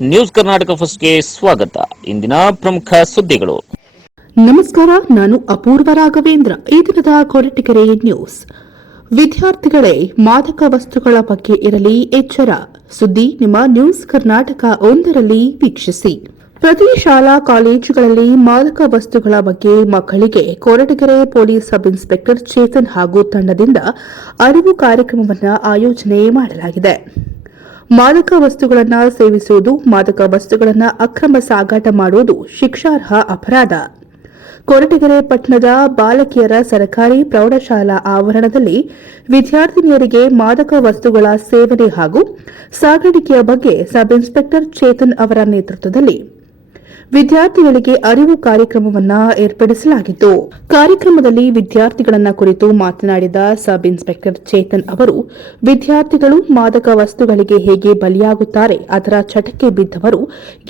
News Karnataka ಫಸ್ಟ್ಗೆ ಸ್ವಾಗತ. ಇಂದಿನ ಪ್ರಮುಖ ಸುದ್ದಿಗಳು. ನಮಸ್ಕಾರ, ನಾನು ಅಪೂರ್ವ ರಾಘವೇಂದ್ರ. ಈ ದಿನದ ಕೊರಟಗೆರೆ ನ್ಯೂಸ್. ವಿದ್ಯಾರ್ಥಿಗಳೇ, ಮಾದಕ ವಸ್ತುಗಳ ಬಗ್ಗೆ ಇರಲಿ, ಎಚ್ಚರ. ಸುದ್ದಿ ನಿಮ್ಮ ನ್ಯೂಸ್ ಕರ್ನಾಟಕ ಒಂದರಲ್ಲಿ ವೀಕ್ಷಿಸಿ. ಪ್ರತಿ ಶಾಲಾ ಕಾಲೇಜುಗಳಲ್ಲಿ ಮಾದಕ ವಸ್ತುಗಳ ಬಗ್ಗೆ ಮಕ್ಕಳಿಗೆ Koratagere police sub inspector Chetan ಹಾಗೂ ತಂಡದಿಂದ ಅರಿವು ಕಾರ್ಯಕ್ರಮವನ್ನು ಆಯೋಜನೆ ಮಾಡಲಾಗಿದೆ. ಮಾದಕ ವಸ್ತುಗಳನ್ನು ಸೇವಿಸುವುದು, ಮಾದಕ ವಸ್ತುಗಳನ್ನು ಅಕ್ರಮ ಸಾಗಾಟ ಮಾಡುವುದು ಶಿಕ್ಷಾರ್ಹ ಅಪರಾಧ. ಕೊರಟಗೆರೆ ಪಟ್ಟಣದ ಬಾಲಕಿಯರ ಸರ್ಕಾರಿ ಪ್ರೌಢಶಾಲಾ ಆವರಣದಲ್ಲಿ ವಿದ್ಯಾರ್ಥಿನಿಯರಿಗೆ ಮಾದಕ ವಸ್ತುಗಳ ಸೇವನೆ ಹಾಗೂ ಸಾಗಾಣಿಕೆಯ ಬಗ್ಗೆ ಸಬ್ ಇನ್ಸ್ಪೆಕ್ಟರ್ ಚೇತನ್ ಅವರ ನೇತೃತ್ವದಲ್ಲಿ ವಿದ್ಯಾರ್ಥಿಗಳಿಗೆ ಅರಿವು ಕಾರ್ಯಕ್ರಮವನ್ನ ಏರ್ಪಡಿಸಲಾಗಿತ್ತು. ಕಾರ್ಯಕ್ರಮದಲ್ಲಿ ವಿದ್ಯಾರ್ಥಿಗಳನ್ನ ಕುರಿತು ಮಾತನಾಡಿದ ಸಬ್ ಇನ್ಸ್ಪೆಕ್ಟರ್ ಚೇತನ್ ಅವರು, ವಿದ್ಯಾರ್ಥಿಗಳು ಮಾದಕ ವಸ್ತುಗಳಿಗೆ ಹೇಗೆ ಬಲಿಯಾಗುತ್ತಾರೆ, ಅದರ ಚಟಕ್ಕೆ ಬಿದ್ದವರು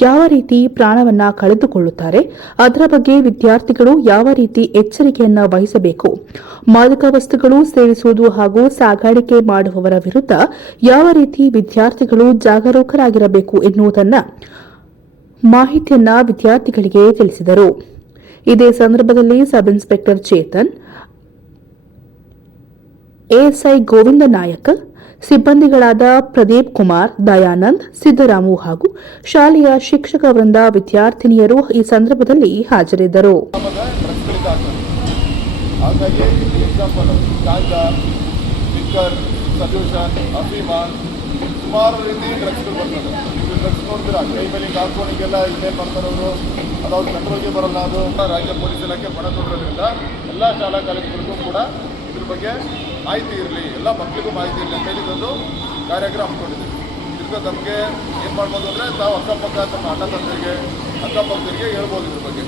ಯಾವ ರೀತಿ ಪ್ರಾಣವನ್ನ ಕಳೆದುಕೊಳ್ಳುತ್ತಾರೆ, ಅದರ ಬಗ್ಗೆ ವಿದ್ಯಾರ್ಥಿಗಳು ಯಾವ ರೀತಿ ಎಚ್ಚರಿಕೆಯನ್ನ ವಹಿಸಬೇಕು, ಮಾದಕ ವಸ್ತುಗಳು ಸೇವಿಸುವುದು ಹಾಗೂ ಸಾಗಾಣಿಕೆ ಮಾಡುವವರ ವಿರುದ್ಧ ಯಾವ ರೀತಿ ವಿದ್ಯಾರ್ಥಿಗಳು ಜಾಗರೂಕರಾಗಿರಬೇಕು ಎನ್ನುವುದನ್ನು ಮಾಹಿತಿಯನ್ನ ವಿದ್ಯಾರ್ಥಿಗಳಿಗೆ ತಿಳಿಸಿದರು. ಇದೇ ಸಂದರ್ಭದಲ್ಲಿ sub inspector Chetan, ASI Govinda Nayak, ಸಿಬ್ಬಂದಿಗಳಾದ Pradeep Kumar, Dayanand, Siddaramu ಹಾಗೂ ಶಾಲೆಯ ಶಿಕ್ಷಕ ವೃಂದ ವಿದ್ಯಾರ್ಥಿನಿಯರು ಈ ಸಂದರ್ಭದಲ್ಲಿ ಹಾಜರಿದ್ದರು. ಸುಮಾರು ರೀತಿ ಡ್ರಗ್ಸ್ಗಳು ಬರ್ತದೆ ಡ್ರಗ್ಸ್ ನೋಡ್ತೀರಾ ಕೈ ಮೇಲೆ ಹಿಂಗೆ ಇಲ್ಲೇ ಬರ್ತಾರವರು. ಅದು ಅವ್ರ ಕಂಟ್ರೋಲ್ಗೆ ಬರಲ್ಲ, ಅದು ರಾಜ್ಯ ಪೊಲೀಸ್ ಇಲಾಖೆ ಪಣ ತೊಡ್ರೋದ್ರಿಂದ ಎಲ್ಲ ಶಾಲಾ ಕಾಲೇಜುಗಳಿಗೂ ಕೂಡ ಇದ್ರ ಬಗ್ಗೆ ಮಾಹಿತಿ ಇರಲಿ, ಎಲ್ಲ ಮಕ್ಕಳಿಗೂ ಮಾಹಿತಿ ಇರಲಿ ಅಂತ ಹೇಳಿದೊಂದು ಕಾರ್ಯಕ್ರಮ ಹಮ್ಮಿಕೊಂಡಿದ್ದೀವಿ ಇದ್ರ ನಮಗೆ ಏನು ಮಾಡ್ಬೋದು ಅಂದರೆ ತಾವು ಅಕ್ಕಪಕ್ಕ ತಮ್ಮ ಅಣ್ಣ ತಂದರಿಗೆ ಅಕ್ಕಪಕ್ಕರಿಗೆ ಹೇಳ್ಬೋದು ಇದ್ರ ಬಗ್ಗೆ.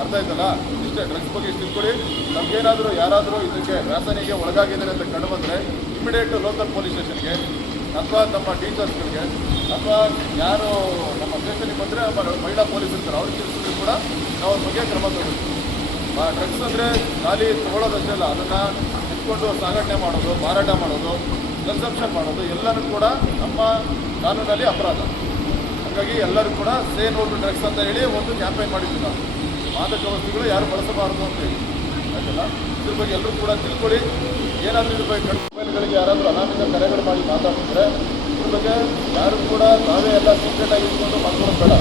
ಅರ್ಥ ಆಯ್ತಲ್ಲ? ಇಷ್ಟೇ ಡ್ರಗ್ಸ್ ಬಗ್ಗೆ ಇಷ್ಟು ತಿಳ್ಕೊಳ್ಳಿ. ನಮಗೇನಾದರೂ ಯಾರಾದರೂ ಇದಕ್ಕೆ ವ್ಯಾಸನಿಗೆ ಒಳಗಾಗಿದ್ದಾರೆ ಅಂತ ಕಂಡು ಬಂದರೆ ಇಮಿಡಿಯೇಟ್ ಲೋಕಲ್ ಪೊಲೀಸ್ ಸ್ಟೇಷನ್ಗೆ ಅಥವಾ ನಮ್ಮ ಟೀಚರ್ಸ್ಗಳಿಗೆ, ಅಥವಾ ಯಾರು ನಮ್ಮ ಸ್ಟೇಷನ್ಗೆ ಬಂದರೆ ಮಹಿಳಾ ಪೊಲೀಸ್ ಇರ್ತಾರೆ, ಅವ್ರಿಗೆ ತಿಳಿಸಿದ್ರು ಕೂಡ ನಾವು ಅದ್ರ ಬಗ್ಗೆ ಕ್ರಮ ತಗೋಬೇಕು. ಡ್ರಗ್ಸ್ ಅಂದರೆ ಖಾಲಿ ತಗೊಳ್ಳೋದಷ್ಟೇ ಅಲ್ಲ, ಅದನ್ನು ಇಟ್ಕೊಂಡು ಸಾಗಣೆ ಮಾಡೋದು, ಮಾರಾಟ ಮಾಡೋದು, ಕನ್ಸಂಪ್ಷನ್ ಮಾಡೋದು ಎಲ್ಲರೂ ಕೂಡ ನಮ್ಮ ಕಾನೂನಲ್ಲಿ ಅಪರಾಧ. ಹಾಗಾಗಿ ಎಲ್ಲರೂ ಕೂಡ ಸೇನ್ ಟು ಡ್ರಗ್ಸ್ ಅಂತ ಹೇಳಿ ಒಂದು ಕ್ಯಾಂಪೇನ್ ಮಾಡಿದ್ದೀವಿ ನಾವು. ಮಾದಕ ವಸ್ತುಗಳು ಯಾರು ಬಳಸಬಾರದು ಅಂತ ಹೇಳಿ. ಆಯ್ತಲ್ಲ? ಇದ್ರ ಬಗ್ಗೆ ಎಲ್ಲರೂ ಕೂಡ ತಿಳ್ಕೊಳ್ಳಿ ಏನಾದರೂ ಇದ್ರ ಬಗ್ಗೆ ಮೊಬೈಲ್ಗಳಿಗೆ ಯಾರಾದರೂ ಅನಾಮಿಕ ಕರೆಗಳು ಮಾಡಿ ಮಾತಾಡ್ತಿದ್ರೆ ಇದ್ರ ಬಗ್ಗೆ ಯಾರು ಕೂಡ ತಾವೇ ಎಲ್ಲ ಸೀಕ್ರೆಟ್ ಆಗಿ ಇಟ್ಕೊಂಡು ಮಾತಾಡೋದು ಬೇಡ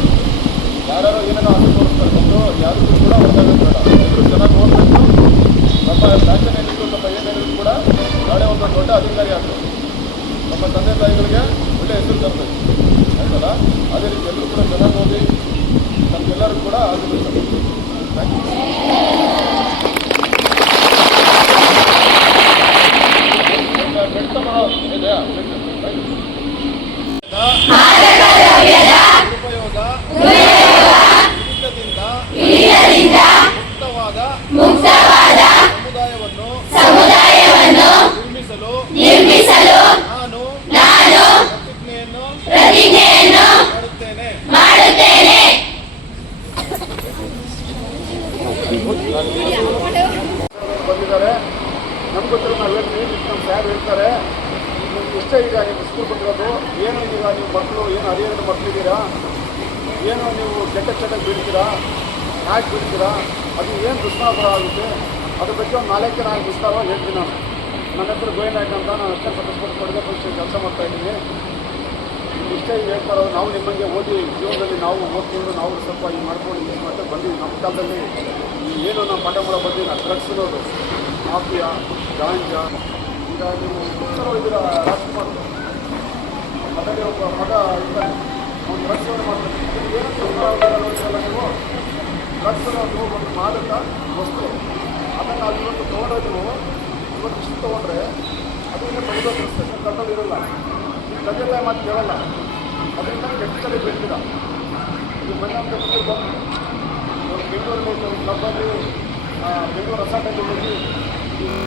ಯಾರು ಏನೇನೋ ಆಸೆ ಬಂದು ಯಾರಿಗೂ ಕೂಡ ಹೊರದಾಗೋದು ಬೇಡ. ಎಲ್ಲರೂ ಚೆನ್ನಾಗಿ ಓದಬೇಕು. ನಮ್ಮ ಫ್ಯಾಷನ್ ಏನಿತ್ತು ನಮ್ಮ ಏನೇನಿದ್ರು ಕೂಡ ನಾಳೆ ಒಂದು ದೊಡ್ಡ ಅಧಿಕಾರಿ ಆಗಬೇಕು. ನಮ್ಮ ತಂದೆ ತಾಯಿಗಳಿಗೆ ಒಳ್ಳೆ ಹೆಸರು ತರಬೇಕು. ಆಯ್ತಲ್ಲ? ಅದೇ ರೀತಿ ಎಲ್ಲರೂ ಕೂಡ ಚೆನ್ನಾಗಿ ಓದಿ ಮುಕ್ತವಾದ ಸಮುದಾಯವನ್ನು ನಿರ್ಮಿಸಲು ನಾನು ಪ್ರತಿಜ್ಞೆಯನ್ನು ಮಾಡುತ್ತೇನೆ ನಮ್ಮ ಹೇಳ್ತಾರೆ. ಇಷ್ಟ ಈಗ ನೀವು ಸ್ಕೂಲ್ ಬಂದಿರೋದು? ಏನು ಈಗ ನೀವು ಮಕ್ಕಳು, ಏನು ಹರಿಹರದ ಮಕ್ಕಳಿದ್ದೀರಾ ಏನು ನೀವು ಕೆಟ್ಟ ಕೆಟ್ಟ ಬೀಳ್ತೀರಾ? ಯಾಕೆ ಬೀಳ್ತೀರಾ? ಅದು ಏನು ದುಷ್ಟಾಪರ ಆಗುತ್ತೆ? ಅದ್ರ ಬಗ್ಗೆ ಒಂದು ನಾಲ್ಕು ನಾಲ್ಕು ವಿಸ್ತಾರವಾಗಿ ಹೇಳ್ತೀನಿ ನಾನು. ನನ್ನ ಹತ್ರ ಗೋವಿಂದಾಯ್ತು ಅಂತ ನಾನು ಅಷ್ಟೇ ಸದಸ್ಯರು ಪಡೆದ ಪರೀಕ್ಷೆ ಕೆಲಸ ಮಾಡ್ತಾ ಇದ್ದೀನಿ. ಇಷ್ಟೇ ಹೇಳ್ತಾರೋ ನಾವು ನಿಮ್ಮಂಗೆ ಓದಿ ಜೀವನದಲ್ಲಿ ನಾವು ಓದ್ಕೊಂಡು ನಾವು ಸ್ವಲ್ಪ ಈ ಮಾಡ್ಕೊಂಡು ಯೂಸ್ ಮಾಡ್ತಾ ಬಂದೀವಿ. ನಮ್ಮ ಕಾಲದಲ್ಲಿ ಏನು ನಾವು ಪಾಠ ಮಾಡೋ ಬಂದಿಲ್ಲ ಡ್ರಗ್ಸ್ ಇರೋದು ಮಾಫಿಯಾ, ಗಾಂಜಾ ಈಗ ನೀವು ಪುಸ್ತಕ ಇದರ ರಾಜ್ಕುಮಾರ್ ಅದರಲ್ಲಿ ಒಬ್ಬ ಮಗ ಇದ್ದಾನೆ ಅವನು ರಕ್ಷಣೆ ಮಾಡ್ತಾನೆ ಏನು ನೋಡಿರಲ್ಲ ನೀವು ರಕ್ಷಣೆ ಒಂದು ಮಾದಕ ವಸ್ತು ಅದನ್ನು ನಾವು ಇವತ್ತು ತೊಗೊಂಡೋಗಿ ನೀವು ಇವತ್ತು ಇಷ್ಟು ತೊಗೊಂಡ್ರೆ ಅದರಿಂದ ಸ್ಟೇಷನ್ ಕಂಟ್ರೋಲ್ ಇರಲ್ಲ ತೆಗೆಲ್ಲ ಮಾತು ಕೇಳಲ್ಲ ಅದರಿಂದ ಕೆಟ್ಟ ಕಡೆ ಇದು ಬೆಂಗಳೂರು ಬಂದು ಇವಾಗ ಬೆಂಗಳೂರಲ್ಲಿ ಕಬ್ಬಲ್ಲಿ ಬೆಂಗಳೂರು ರಸಾಟಲ್ಲಿ ಹೋಗಿ